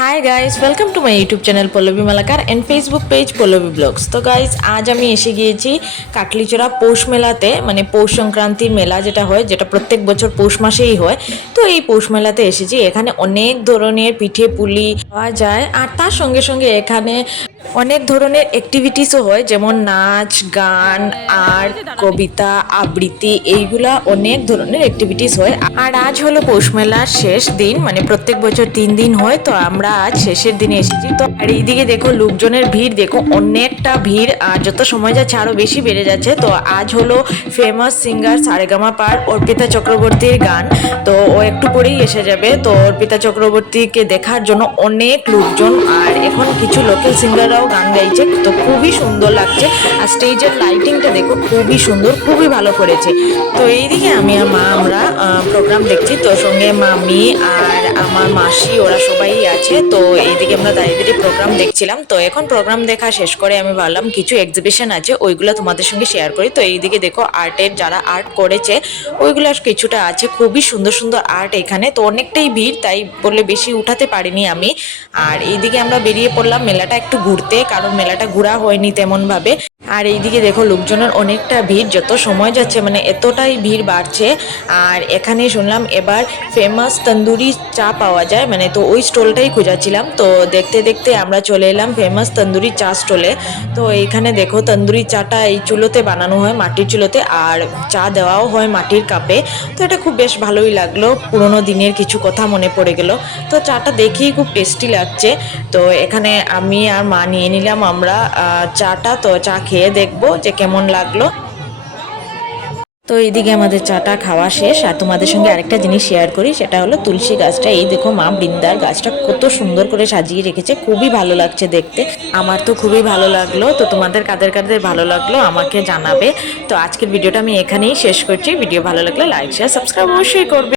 Hi guys welcome to my YouTube channel Pallavi Malakar and Facebook page Pallavi blogs তো guys আজ আমি এসে গিয়েছি কাটলিচড়া পৌষ মেলাতে মানে পৌষ সংক্রান্তির মেলা যেটা হয়, যেটা প্রত্যেক বছর পৌষ মাসেই হয়। তো এই পৌষ মেলাতে এসেছি। এখানে অনেক ধরনের পিঠে পুলি পাওয়া যায় আর তার সঙ্গে সঙ্গে এখানে অনেক ধরনের অ্যাক্টিভিটিসও হয়, যেমন নাচ, গান আর কবিতা, আবৃত্তি, এইগুলা অনেক ধরনের অ্যাক্টিভিটিস হয়। আর আজ হলো পৌষ মেলার শেষ দিন মানে প্রত্যেক বছর তিন দিন হয়, তো আমরা আজ শেষের দিনে এসেছি। তো আর এইদিকে দেখো লোকজনের ভিড়, দেখো অনেকটা ভিড়, আর যত সময় যাচ্ছে আরও বেশি বেড়ে যাচ্ছে। তো আজ হলো ফেমাস সিঙ্গার সারেগামা পার অর্পিতা চক্রবর্তীর গান। তো ও একটু পরেই এসে যাবে। তো অর্পিতা চক্রবর্তীকে দেখার জন্য অনেক লোকজন, আর এখন কিছু লোকাল সিঙ্গাররাও গান গাইছে। তো খুবই সুন্দর লাগছে। আর স্টেজের লাইটিংটা দেখো, খুবই সুন্দর, খুবই ভালো করেছে। তো এইদিকে আমি আর মা, আমরা প্রোগ্রাম দেখছি। তোর সঙ্গে মামি আর আমার মাসি, ওরা সবাই আছে। তো এইদিকে আমরা দাঁড়িয়ে দাঁড়িয়ে প্রোগ্রাম দেখছিলাম। তো এখন প্রোগ্রাম দেখা শেষ করে আমি ভাবলাম কিছু এক্সিবিশন আছে, ওইগুলো তোমাদের সঙ্গে শেয়ার করি। তো এইদিকে দেখো আর্টের যারা আর্ট করেছে, ওইগুলো কিছুটা আছে। খুবই সুন্দর সুন্দর আর্ট এখানে। তো অনেকটাই ভিড়, তাই বলে বেশি উঠাতে পারিনি আমি। আর এইদিকে আমরা বেরিয়ে পড়লাম মেলাটা একটু ঘুরতে, কারণ মেলাটা ঘোরা হয়নি তেমনভাবে। আর এইদিকে দেখো লোকজনের অনেকটা ভিড়, যত সময় যাচ্ছে মানে এতটাই ভিড় বাড়ছে। আর এখানে শুনলাম এবার ফেমাস তন্দুরি চা পাওয়া যায় মানে তো ওই স্টলটাই খোঁজাচ্ছিলাম। তো দেখতে দেখতে আমরা চলে এলাম ফেমাস তন্দুরি চা স্টলে। তো এইখানে দেখো তন্দুরি চাটা এই চুলোতে বানানো হয়, মাটির চুলোতে, আর চা দেওয়াও হয় মাটির কাপে। তো এটা খুব বেশ ভালোই লাগল, পুরোনো দিনের কিছু কথা মনে পড়ে গেল। তো চাটা দেখেই খুব টেস্টি লাগছে। তো এখানে আমি আর মা নিয়ে নিলাম আমরা চাটা, তো চা খেয়ে দেখব যে কেমন লাগল। তো এইদিকে আমাদের চাটা খাওয়া শেষ, আর তোমাদের সঙ্গে আরেকটা জিনিস শেয়ার করি, সেটা হলো তুলসী গাছটা। এই দেখো মা বৃন্দার গাছটা কত সুন্দর করে সাজিয়ে রেখেছে, খুবই ভালো লাগছে দেখতে। আমার তো খুবই ভালো লাগল, তো তোমাদের কাদের কাদের ভালো লাগল আমাকে জানাবে। তো আজকের ভিডিওটা আমি এখানেই শেষ করছি। ভিডিও ভালো লাগলে লাইক শেয়ার সাবস্ক্রাইব অবশ্যই করবে।